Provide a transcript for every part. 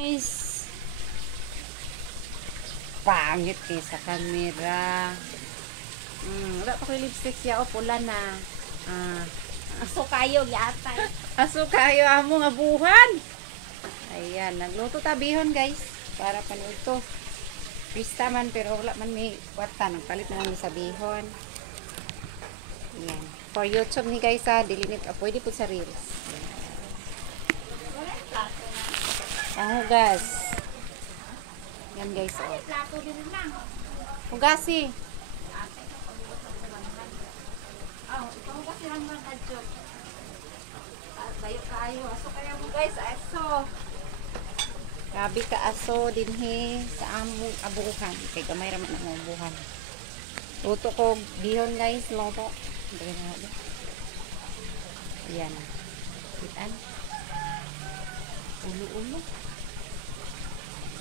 Guys, pangit eh sa camera. Wala pa ko yung lipstick siya. O, pula na. Aso kayo, yata. Aso kayo among abuhan. Ayan, nagluto tabihon guys. Para panood to. Pista man, pero wala man may kwarta. Nagpalit na lang sa bihon. Ayan. For YouTube ni guys ha, dilinit. Pwede po sa Reels. Hugas. Yan guys, oh. Hugasi. Ikaw kasi lang mag-adjok. Bayo kayo. Aso kaya mo guys, aso. Grabe ka aso dinhi sa among abuhan. Kay gamay raman ang abuhan. Luto ko bihon guys, luto. Ayan. Kitaan. Ulo-ulo.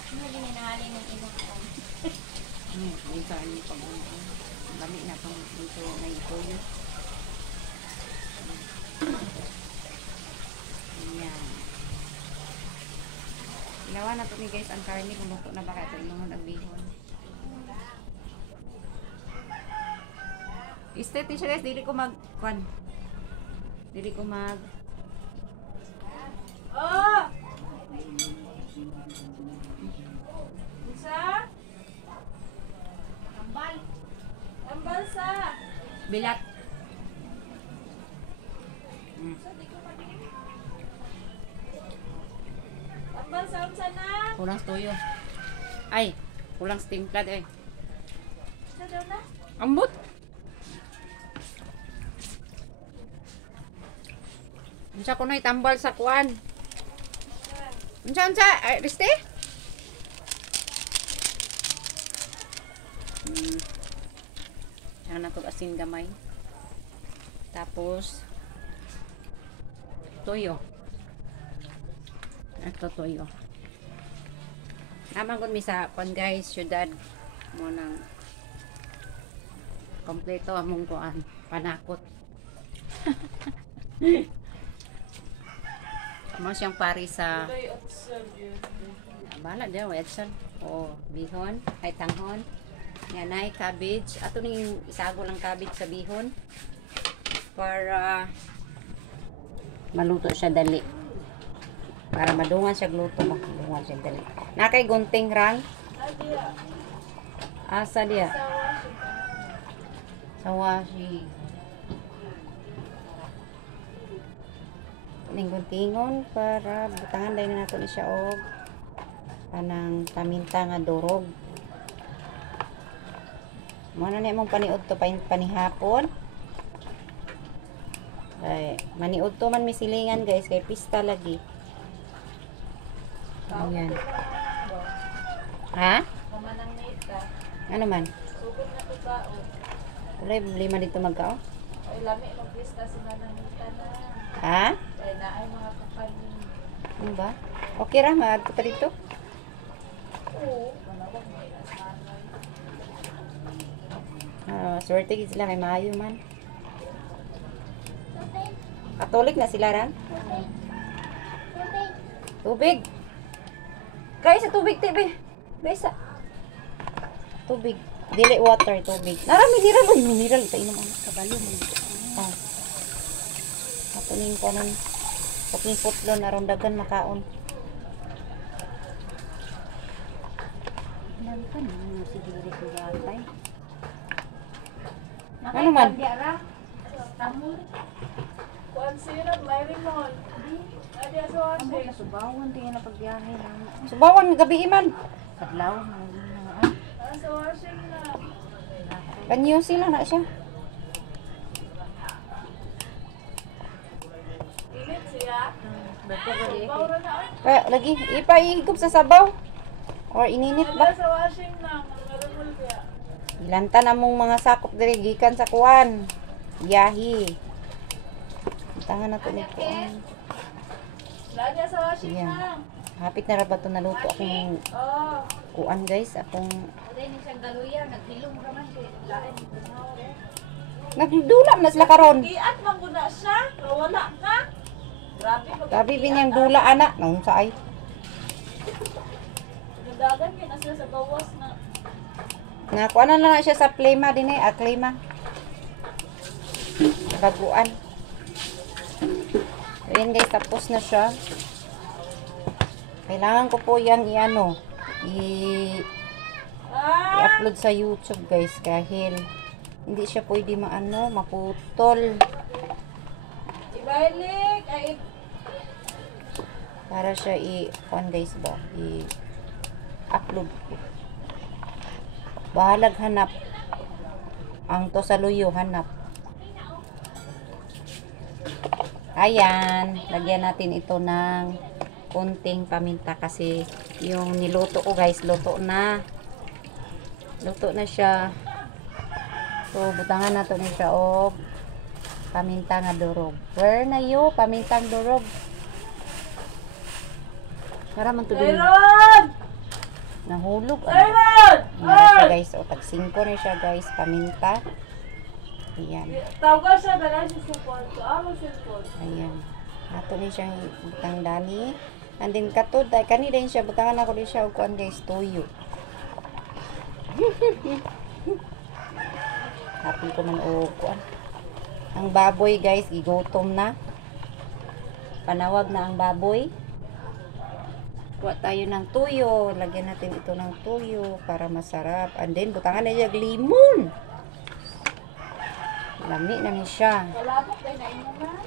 Ano ginahali ng ibang kan? Ito ang pag-ulo. Balik na itong ito na ito yun. Ayan. Ilawan na ito ni guys ang karne. Kumuto na ba kayo ito yung nagbihon. Steady siya guys. Dili ko mag-kwan. Dili ko mag... Oh! Isa? Ambal. Ambal sa. Bilat. Ambal sa unsa na? Kulang toyo. Ay, kulang steamed eh. Sa daw na? Ambot. Unsa ko na itambal sa kuan. Unsa, Riste? Yan na to asin gamay. Tapos toyo. Ito toyo. Naman kun mi sa kuan guys, syudad mo nang kompleto among kuan, panakot. Mo siyang pari sa bala daw Edson. O bihon, ay tanghon. Yan ay cabbage. Ato ning isago lang cabbage sa bihon para maluto siya dali. Para madungan siya gluto, madungan siya dali. Nakay gunting rang. Asa dia? Sa washi. Guntingon para butangan dahil na nato ni siya og panang paminta nga durog. Muna na imong paniud to panihapon. Ay, maniud to man misilingan guys kay pista lagi. Ayan. Ha? Mamanang nita. Ano man? Sugod na to bao. Wala problema dito magkao? Ay lami mag pista sa manang nita na. Ha? Ay naay mga kapani. Ano ba? Okay ra maadto pa dito? Oo, manawag mo ila sa Swerte gid sila kay maayo man. Katolik na sila ran? Tubig. Guys, sa tubig tibi. Guys, sa tubig. Dili water, tubig. Nara mineral, oy, mineral ta inom ang kabalo mo. Ah. Kapunin ko nun. Kapin putlo na rondagan makaon. Nantan mo si diri ko gatay. Ano man? Tamu. Kuan sirap, may rimon. Adi aso ase. Subawan tingin na pagbiyahe lang. Subawan gabi man. Kadlaw Aso ase na. Panyo sila na siya. Init siya. Bawra na ay. Kaya lagi ipaihigop sa sabaw. Or ininit ba? Sa washing na, ngarumul kaya. Ilanta na mong mga sakop diri gikan sa kuan. Biyahe. Tangan na to ni kuan. Lagi sa washing Ayan. na. Hapit na ra ba to naluto akong Oh. kuan guys, akong Aday ni siyang galuya, naghilom ka man kay lain bunaw re. nagdula na sila karon. Giat man guna siya, wala ka. Grabe pag. Grabe binyang dula anak nung sa ay. Dagan yun, nasa sa gawas na. Nakuha na siya sa plema din eh, klima. Baguan. So, yan guys, tapos na siya. Kailangan ko po yan i-upload sa YouTube guys dahil hindi siya pwede maputol. Ibalik ay Para siya guys ba? I-upload ko. Bahalag hanap. Ang to sa luyo hanap. Ayan, lagyan natin ito ng konting paminta kasi yung niluto ko guys, luto na siya. So butangan nato ni siya og paminta nga durog. Where na yo pamintang durog? Para man tuloy nahulog siya guys. O tag 5 na siya guys, paminta. Ayan. tawag siya dala sa support. Amo support. Ayan. Ato ni siyang butang dani. And then katod ay kani din siya butangan ako din siya og kuan guys, toyo. Hapon ko man og kuan. Ang baboy guys, gigutom na. Panawag na ang baboy. Kuha tayo ng tuyo. Lagyan natin ito ng tuyo para masarap. And then butangan na siya limon. Lami na ni siya. Kalabok dahil na inuman.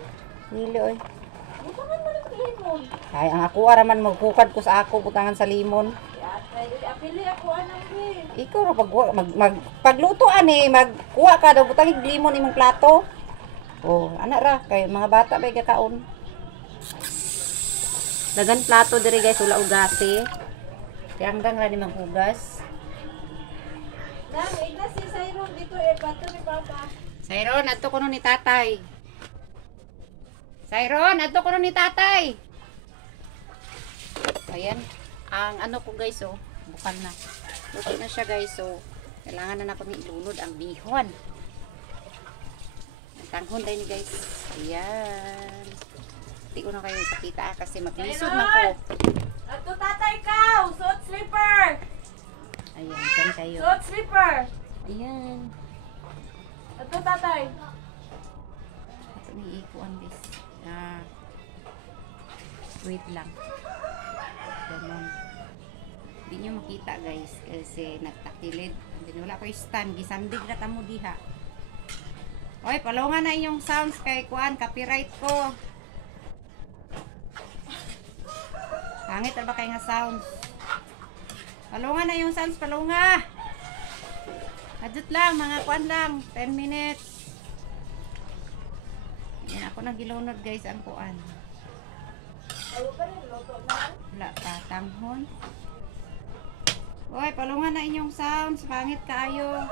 Nili oy. Bukangan mo ng limon. Ay, ang ako araman magkukad ko sa ako butangan sa limon. Apili ako anong din. Ikaw ra pagluto ani, magkuha ka daw butang limon imong plato. Oh, ana ra kay mga bata bay kakaon. Dagan plato diri guys, wala ugasi. Tiangdang ra ni maghugas. Nang igna si Sayron dito pato ni Papa. Sayron, adto kuno ni tatay. Sayron, adto kuno ni tatay. Ayan, ang ano ko guys, oh, bukal na. Luto na siya guys, so kailangan na nako ni ilunod ang bihon. Ang tanghon tayo ni guys. Ayan. Hindi ko na kayo ipakita kasi maglisod man ko. Ato tatay ka, suot slipper. Ayan, dyan kayo. Suot slipper. Ayan. Ato tatay. Ito ni ikuan guys. Wait lang. Ganon. Hindi nyo makita guys kasi nagtakilid. Hindi wala ko stand. Gisandig na tamo diha. Oy, palungan na inyong sounds kay kuan. Copyright ko. Pangit ba kayo nga sounds? Palungan na yung sounds. Palunga. Adjut lang. Mga kuan lang. 10 minutes. Yan ako nagilunod guys ang kuan. Wala pa. Tanghon. Oy, palungan na inyong sounds. Pangit kaayo.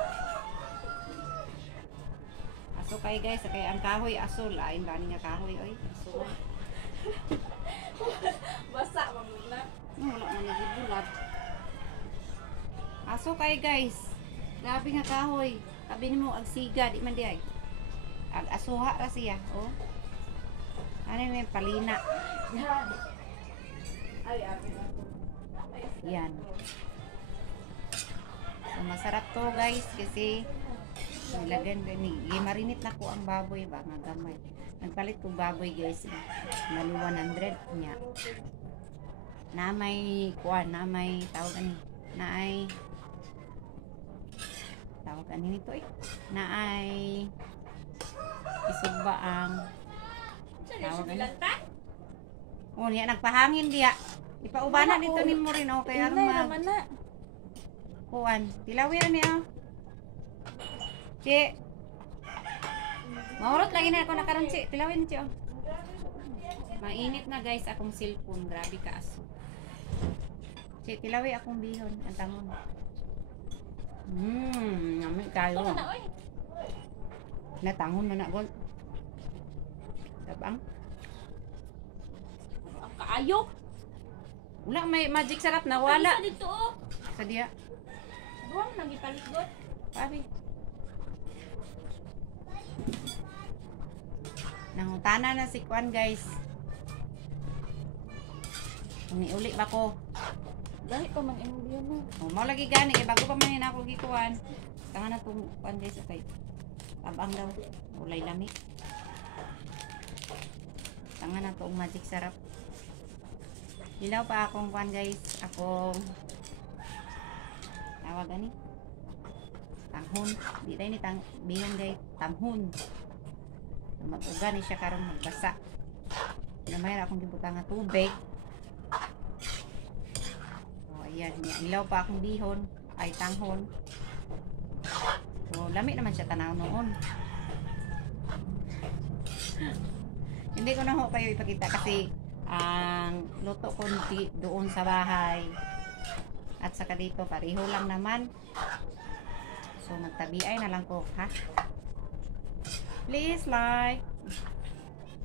Aso kay guys. Kay ang kahoy asul. Ayon ba nga kahoy. Oy, asul. Basa mamuna. Wala man nagibulat. Aso kay guys. Grabe nga kahoy. Sabi nimo agsiga. Di man di ay. Ag-asuha ra siya. Oh. Ano na yung palina. Ay, akin ako. Yan. So, masarap to guys kasi nilagyan ni marinit na ko ang baboy ba nga gamay. Nagpalit ko baboy guys. Mali 100 niya. Na may kuan, na may tawag ani. Na ay tawag ani nito eh. Na ay isog ba ang tawag ani. Oh, niya nagpahangin diya. Ipaubana dito ni mo rin oh kaya naman na. Kuan, tilawin ni oh. Ci. Maurot lagi na ako nakaron ci, tilawin ci oh. Mainit na guys akong cellphone, grabe ka aso. Ci, tilawi akong bihon, ang tangon. Namin kayo. Natangon na na gol. Tabang. Ang kaayo. Wala may magic sarap na wala. Sa dito oh. Sa diya. Buwang nang ipalit god. Pabi. Nangutana na si Kwan guys. Uli ba ko? Gani pa man imong biyan na. Oh, mo lagi gani kay bago pa man yun ako gikuan. Tanga na tong kuan guys okay. Tabang daw. Ulay lami. Tanga na tong magic sarap. Hilaw pa akong kuan guys. Akong tawag gani. Tanghon. Di tayo ni bihon guys. Tanghon. Mag-uga ni siya karon magbasa. Namay akong gibutang nga tubig. Oh, ayan. Ilaw pa akong bihon. Ay, tanghon. So, lami naman siya tanaw noon. Hindi ko na ho kayo ipakita kasi ang luto ko doon sa bahay. At saka dito, pareho lang naman. So, magtabiay na lang ko, ha? Please like.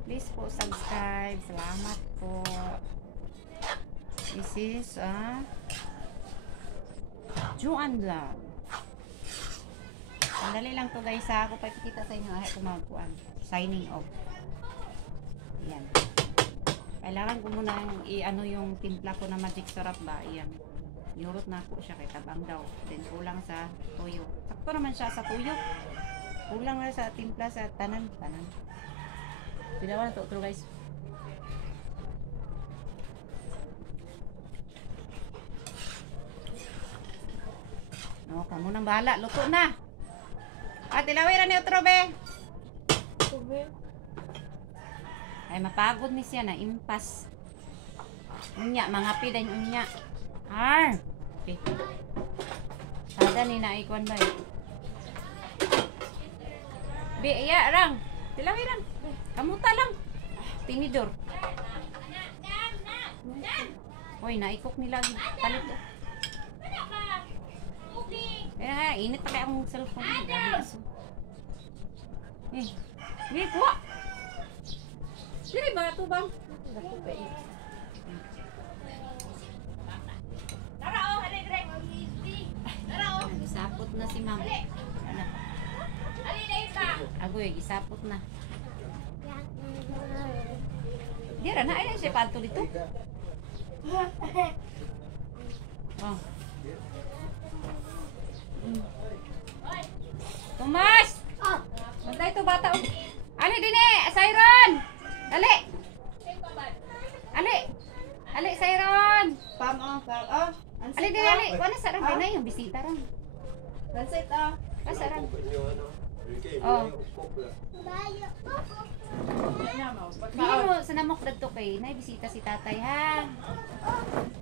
Please po subscribe. Salamat po. This is Juan Vlog. Sandali lang to guys ha. Ako pa ipakita sa inyo. Ay, kumagpuan. Signing off. Ayan. Kailangan ko muna i-ano yung timpla ko na magic sarap ba. Ayan. Yurot na ako siya kay tabang daw. Then kulang sa tuyo. Sakto naman siya sa tuyo. Kulang na sa timpla sa tanan. Pinawa na to guys. No, kamu nang bahala. Luto na. At ilawiran ni otro be. Ay mapagod ni siya na impas. Unya, mga pidan unya. Ar. Okay. Sada ni na ikon ba? Be, iya rang. Ilawiran. Kamuta lang. Tinidor. Hoy, naikok nila palit. Eh, init pa kaya ang cellphone. Eh, kuha. Siri ba ito bang? Gisapot na si ma'am. Agoy, gisapot na. Dira na ayan siya palto dito. Oh. Tomas! Bantay ito bata. Ali dini, Siron! Dali! Ali! Ali, Siron! Pam oh. Ali dini, ali. Kuha sa rang na yung bisita rang. Transit Sa rang. Oh. Dili mo, sa namok dagto kay na bisita si tatay ha.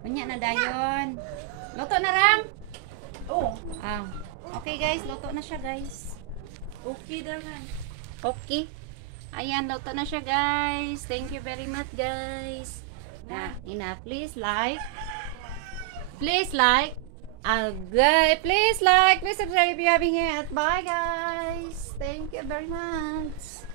Unya na dayon. Luto na rang? Oh, Ah. Okay guys, luto na siya guys. okay dangan. Okay. Ayan, luto na siya guys. Thank you very much guys. Ina, please like. Please like. Okay, please like. Please subscribe if you haven't yet. Bye guys. Thank you very much.